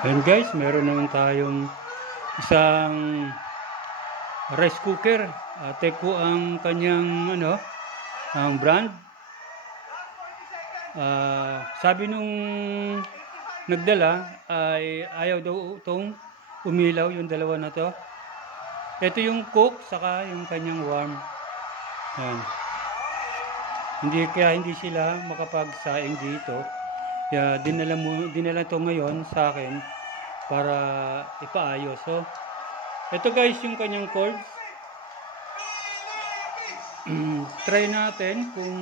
Ayan guys, meron naman tayong isang rice cooker. Teko ang kanyang ang brand. Sabi nung nagdala ay ayaw daw itong umilaw yung dalawa na to. Ito yung cook saka yung kanyang warm. Ayan. Hindi sila makapagsaing dito. Kaya dinala to ngayon sa akin para ipaayos. So, ito guys yung kanyang cords. Try natin kung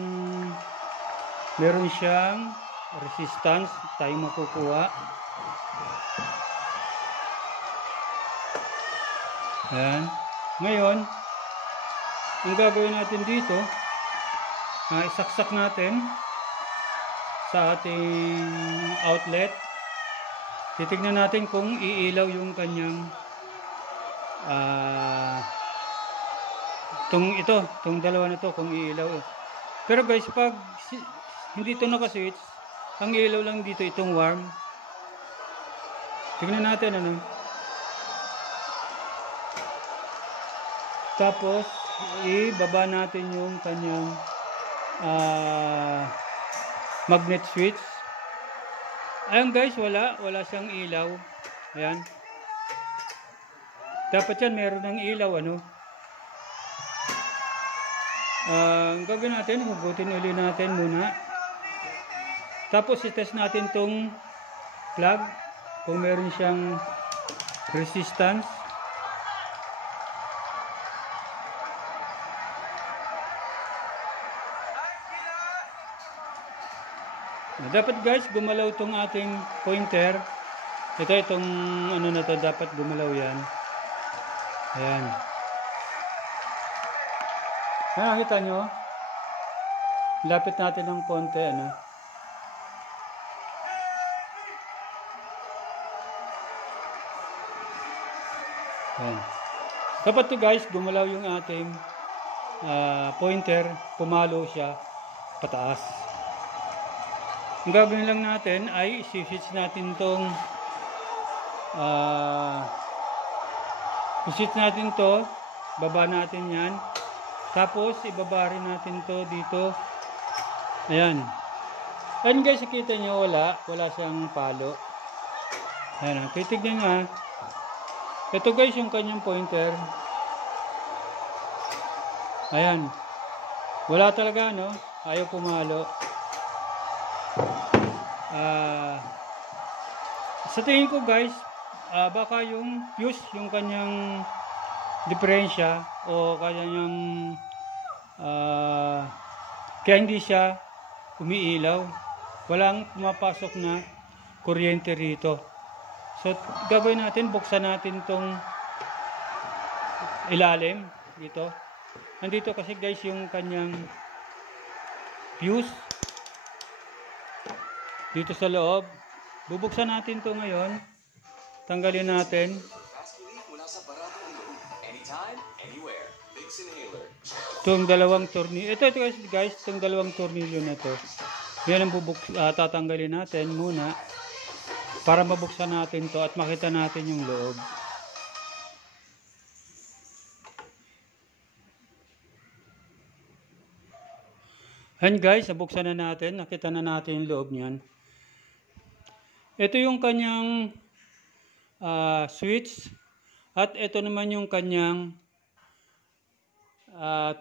meron siyang resistance tayo makukuha. Ayan. Ngayon, ang gagawin natin dito, isaksak natin sa ating outlet. Titignan natin kung iilaw yung kanyang itong dalawa na to, kung iilaw. Pero guys, pag hindi ito naka-switch, ang ilaw lang dito itong warm. Tingnan natin Tapos ibaba natin yung kanyang magnet switch. Ayan guys, wala siyang ilaw. Ayan. Dapat yan meron ng ilaw ang gagawin natin, hugutin uli natin muna. Tapos i-test natin tong plug kung meron siyang resistance. Dapat guys, gumalaw tong ating pointer. Itong na to, dapat gumalaw yan. Ayan. Nakakita nyo? Lapit natin ng konti, Ayan. Dapat to guys, gumalaw yung ating pointer, pumalo siya pataas. Ang gagawin lang natin ay i-switch natin tong baba natin yan, tapos ibaba rin natin to dito. Ayan guys, nakita nyo wala siyang palo. Ayan, titignan nga. Ito guys yung kanyang pointer. Ayan, wala talaga ayaw pumalo. Sa tingin ko guys, baka yung fuse, yung kanyang diferensya o kanyang kaya hindi siya umiilaw, walang pumapasok na kuryente rito. So gagawin natin, buksan natin tong ilalim dito. Nandito kasi guys yung kanyang fuse dito sa loob. Bubuksan natin to ngayon. Tanggalin natin. Itong dalawang tornilyo. Ito guys, itong dalawang tornilyo na to. Yan ang tatanggalin natin muna para mabuksan natin to at makita natin yung loob. Ayan guys, nabuksan na natin. Nakita na natin yung loob niyan. Ito yung kanyang switch at ito naman yung kanyang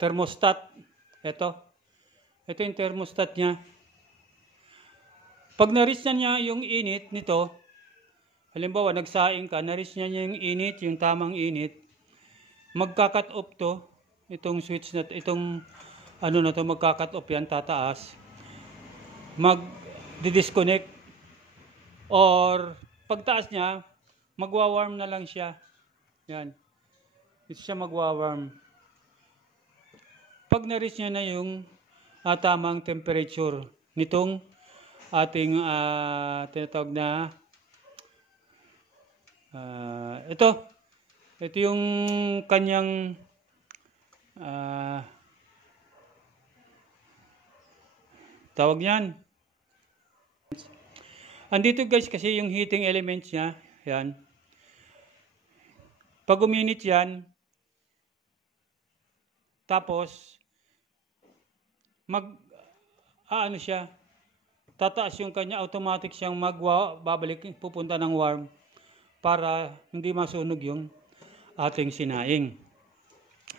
thermostat. Ito yung thermostat niya. Pag na-reach na niya yung init nito, halimbawa nagsaing ka, na-reach niya yung init, yung tamang init, magka-cut off to, itong switch na itong na to, magka-cut off yan, tataas, mag-disconnect. Or pagtaas niya, magwa-warm na lang siya. Yan. Ito siya magwa-warm. Pag na-reach niya na yung tamang temperature nitong ating tinatawag na ito yung kanyang tawag niyan. Andito guys kasi yung heating elements niya, Yan. Pag uminit yan, tapos, ano siya, tataas yung kanya, automatic siyang babalik, pupunta ng warm para hindi masunog yung ating sinaing.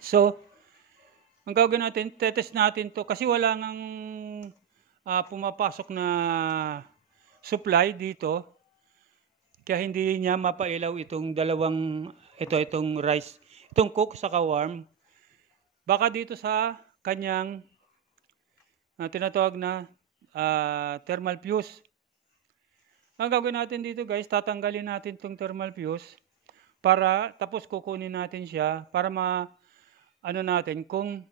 So, ang gagawin natin, tetest natin to kasi wala nang pumapasok na supply dito. Kaya hindi niya mapailaw itong itong rice, itong cook saka warm. Baka dito sa kanyang tinatawag na thermal fuse. Ang gagawin natin dito guys, tatanggalin natin itong thermal fuse para tapos kukunin natin siya para ano natin kung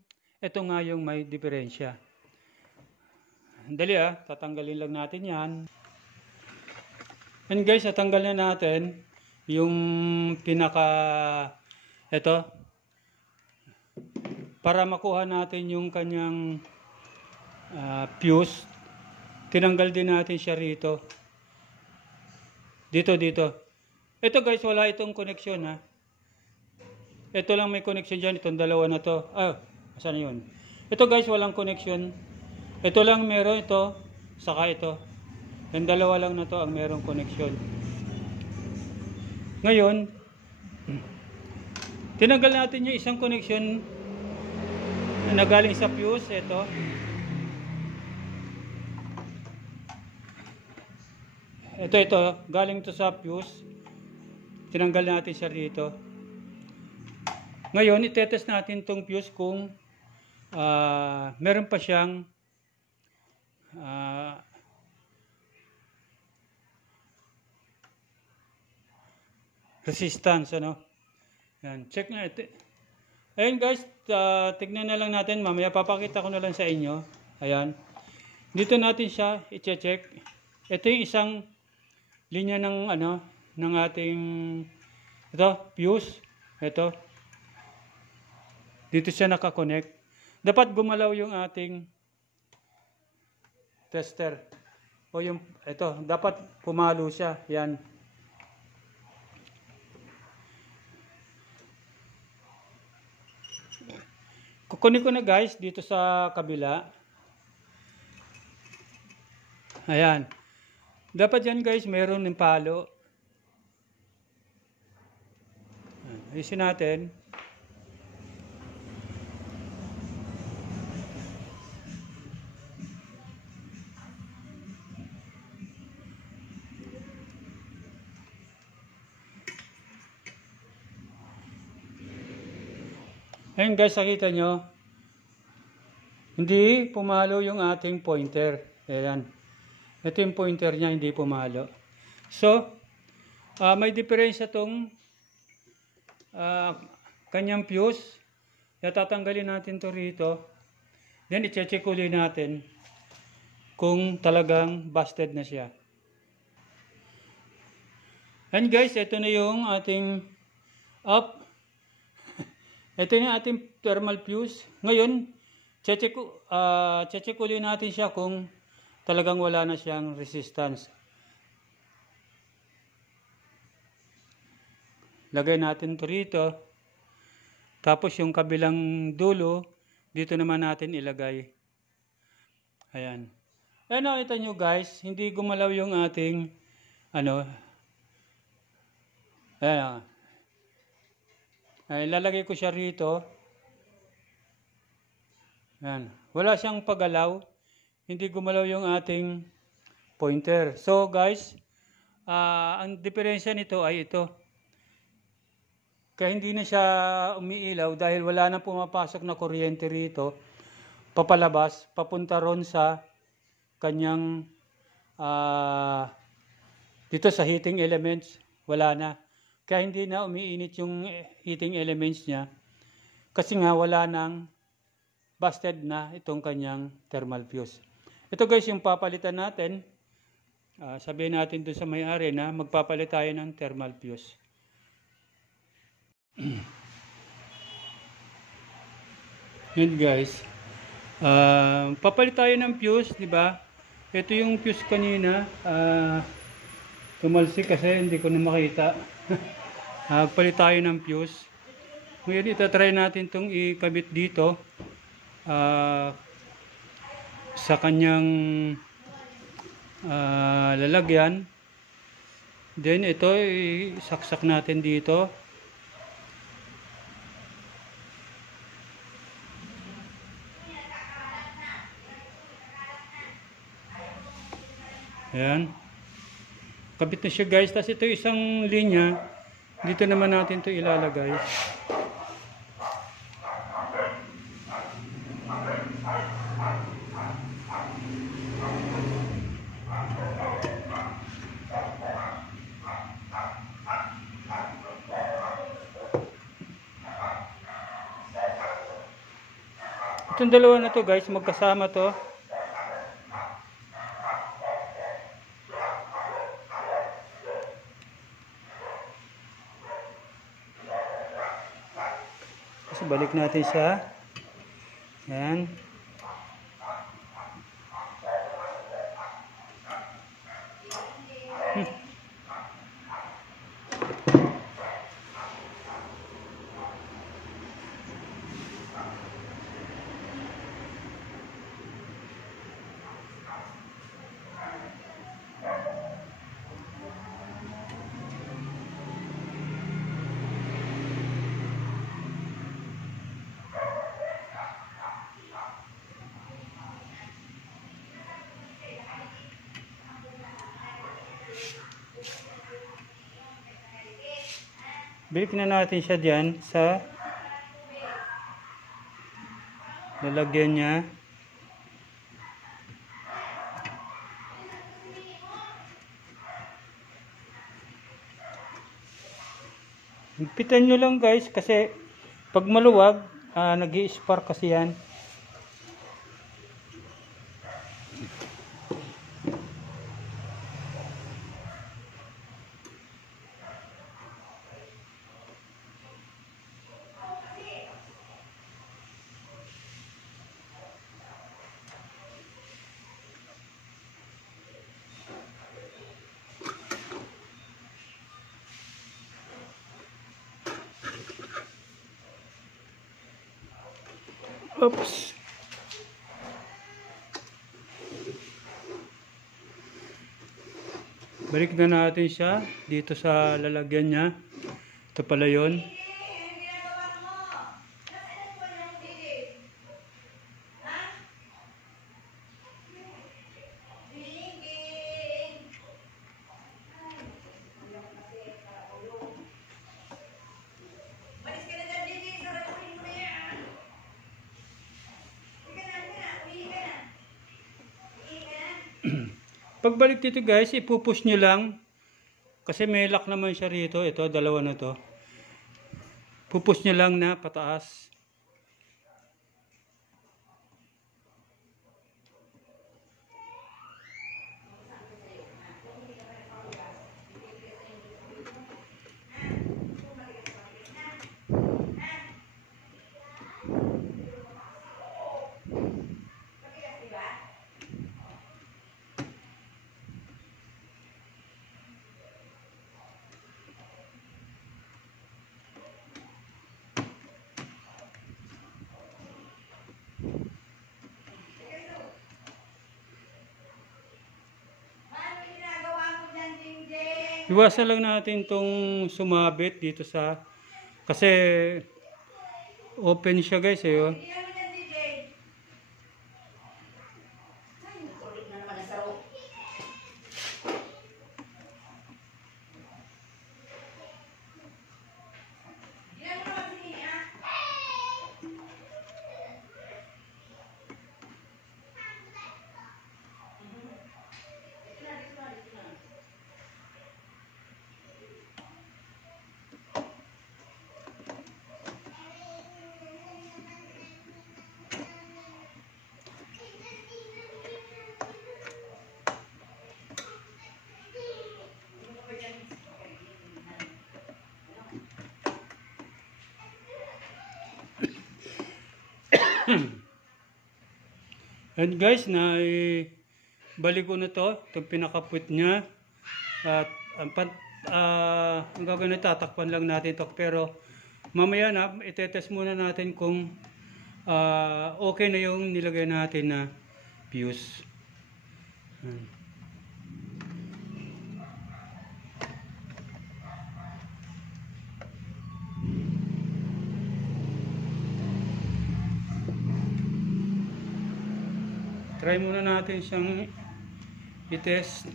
ito nga yung may diferensya. Dali tatanggalin lang natin yan. And guys, tatanggal na natin yung ito para makuha natin yung kanyang fuse. Tinanggal din natin siya rito. Dito. Ito guys, wala itong connection Ito lang may connection dyan, itong dalawa na to. Saan yun? Ito guys, walang connection. Ito lang meron, ito, saka ito. Yung dalawa lang na to ang merong connection. Ngayon, tinanggal natin yung isang connection na galing sa fuse, ito. Ito, galing to sa fuse. Tinanggal natin siya rito. Ngayon, itetest natin tong fuse kung meron pa siyang resistance, Yan, check na ito. Ayun guys, tignan na lang natin, mamaya papakita ko na lang sa inyo. Ayan. Dito natin siya i-check. Ito yung isang linya ng ng ating fuse. Ito. Dito siya nakakonect. Dapat gumalaw yung ating tester. O ito, dapat pumalo siya. Yan. Kukunin ko na guys dito sa kabila. Ayan. Dapat yan guys, mayroon ng palo. Ayusin natin. Ayan guys, nakita nyo, hindi pumalo yung ating pointer. Ayan. Ito yung pointer niya, hindi pumalo. So, may diferensya tong kanyang fuse. Kaya tatanggalin natin to rito. Then, i-check ulit natin kung talagang busted na siya. And guys, ito na yung ating ito yung ating thermal fuse. Ngayon, check ulit natin siya kung talagang wala na siyang resistance. Lagay natin ito rito. Tapos yung kabilang dulo, dito naman natin ilagay. Ayan. Ayan, nakita nyo guys, hindi gumalaw yung ating ayan. Ay, lalagay ko siya rito. Ayan. Wala siyang paggalaw. Hindi gumalaw yung ating pointer. So guys, ang diferensya nito ay ito. Kaya hindi na siya umiilaw dahil wala na pumapasok na kuryente rito. Papalabas, papunta ron sa kanyang dito sa heating elements. Wala na. Kaya hindi na umiinit yung heating elements niya kasi nga wala nang busted na itong kanyang thermal fuse. Ito guys yung papalitan natin. Sabihin natin doon sa may-ari na magpapalit tayo ng thermal fuse. Yun guys. Papalit tayo ng fuse, di ba? Ito yung fuse kanina. tumalsik kasi hindi ko na makita. Nagpalit tayo ng fuse. Ngayon itatry natin itong ikabit dito sa kanyang lalagyan. Then ito isaksak natin dito. Ayan. Kabit na siya guys. Tapos ito isang linya. Dito naman natin ito ilalagay. Itong dalawa na to guys, magkasama to. Kasi balik natin siya. Yan. Balik na natin siya dyan sa lalagyan niya. Higpitan nyo lang guys kasi pag maluwag, nag-i-spark kasi yan. Oops. Balik na natin siya dito sa lalagyan niya. Ito pala yun. Pagbalik dito guys, ipupush nyo lang. Kasi may lock naman siya rito. Ito, dalawa na to. Pupush nyo lang na pataas. Iwasan lang natin itong sumabit dito sa, kasi open siya guys eh. Oh. And guys, balik ko na to, itong pinakapwit niya. At ang gagawin na tatakpan lang natin ito. Pero mamaya na, itetest muna natin kung okay na yung nilagay natin na fuse. Try muna natin siyang i-test.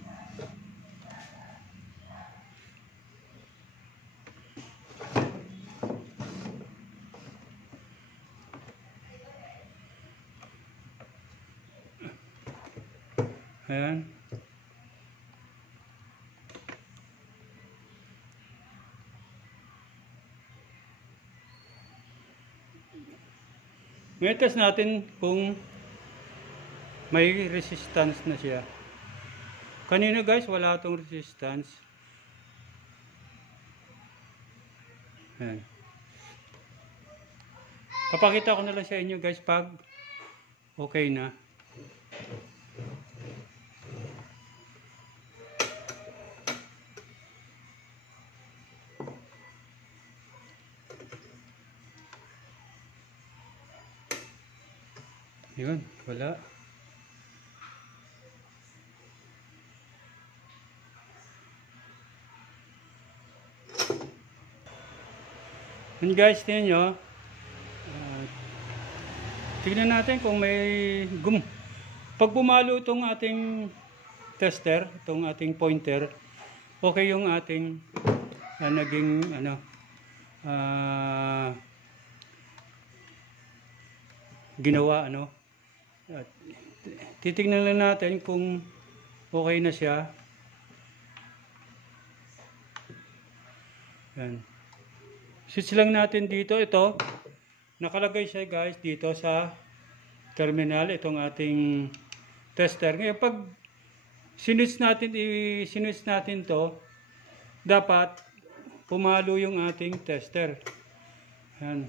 Ayan. Ngayon test natin kung may resistance na siya. Kanina guys, wala itong resistance. Ayan. Papakita ko na lang sa inyo guys pag okay na. Yun, wala. And guys, tingnan nyo. Tignan natin kung may pag bumalo itong ating tester, itong ating pointer, okay yung ating naging ginawa At titignan lang natin kung okay na siya. Yan. Switch lang natin dito. Ito, nakalagay siya guys dito sa terminal. Itong ating tester. Ngayon pag sinwitch natin to, dapat pumalo yung ating tester. Yan.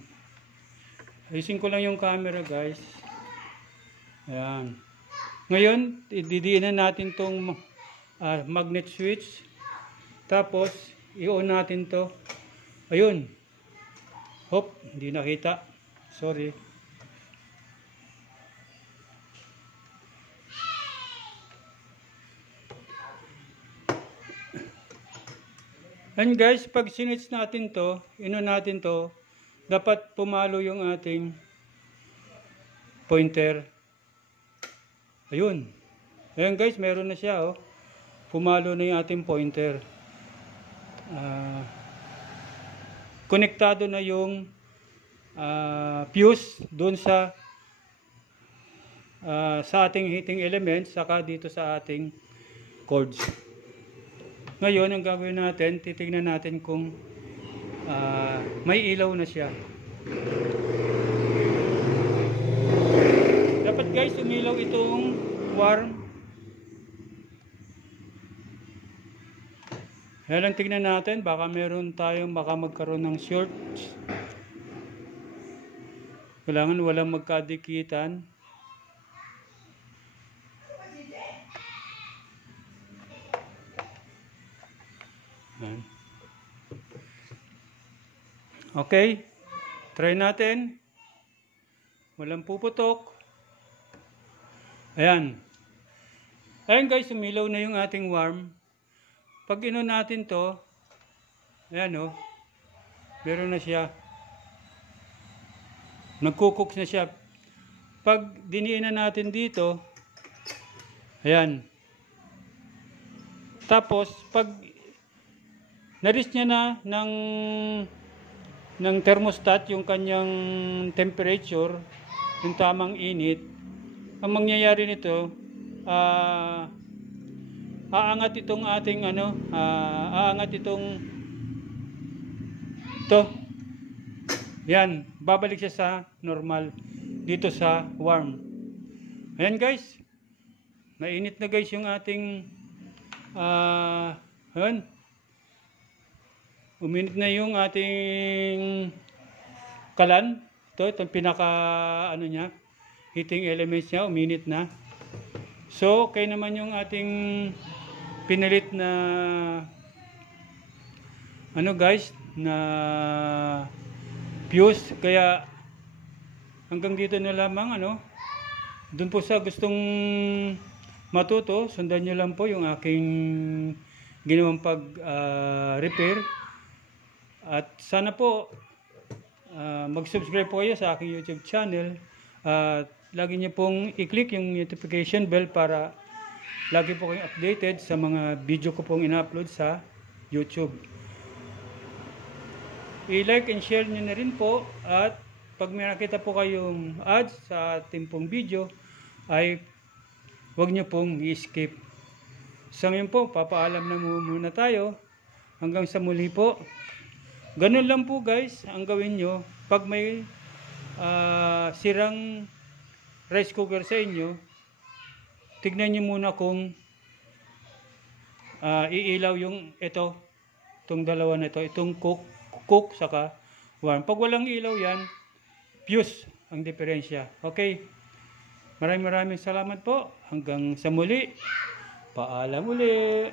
Ayusin ko lang yung camera guys. Ayan. Ngayon, ididiinan natin tong magnet switch. Tapos, i-on natin to. Ayun. Hop, hindi nakita. Sorry. And guys, pag sinwitch natin to, i-on natin to, dapat pumalo yung ating pointer. Ayun. Ayan guys, meron na siya oh. Pumalo na yung ating pointer. Konektado na yung fuse doon sa ating heating element saka dito sa ating cords. Ngayon, ang gagawin natin, titignan natin kung may ilaw na siya. Dapat guys, umilaw itong worm. Kaya lang tignan natin, baka meron tayong magkaroon ng short. Kailangan walang magkadikitan. Okay, try natin. Walang puputok. Ayan. Ayan guys, umilaw na yung ating worm. Pag inon natin to, ayan o, meron na siya. Nagkukuks na siya. Pag diniinan natin dito, ayan. Tapos, pag na-reach niya na ng thermostat yung kanyang temperature, yung tamang init, ang mangyayari nito, aangat itong ating aangat itong ito. Yan, babalik siya sa normal dito sa warm. Ayan guys, mainit na guys yung ating ayan, uminit na yung ating kalan. Itong pinaka niya, heating elements niya, uminit na. So, okay naman yung ating pinalit na ano guys, na views. Kaya hanggang dito na lamang ano. Doon po sa gustong matuto, sundan nyo lang po yung aking ginawang pag-repair. At sana po mag-subscribe po kayo sa aking YouTube channel. At lagi nyo pong i-click yung notification bell para lagi po kayong updated sa mga video ko pong ina-upload sa YouTube. I-like and share nyo na rin po. At pag may nakita po kayong ads sa ating pong video, ay huwag nyo pong i-skip. Sa ngayon po, papaalam na muna tayo. Hanggang sa muli po. Ganun lang po guys ang gawin nyo. Pag may sirang rice cooker sa inyo, tignan nyo muna kung iilaw yung itong dalawa na ito. Itong cook saka warm. Pag walang ilaw yan, fuse ang diferensya. Okay. Maraming salamat po. Hanggang sa muli. Paalam uli.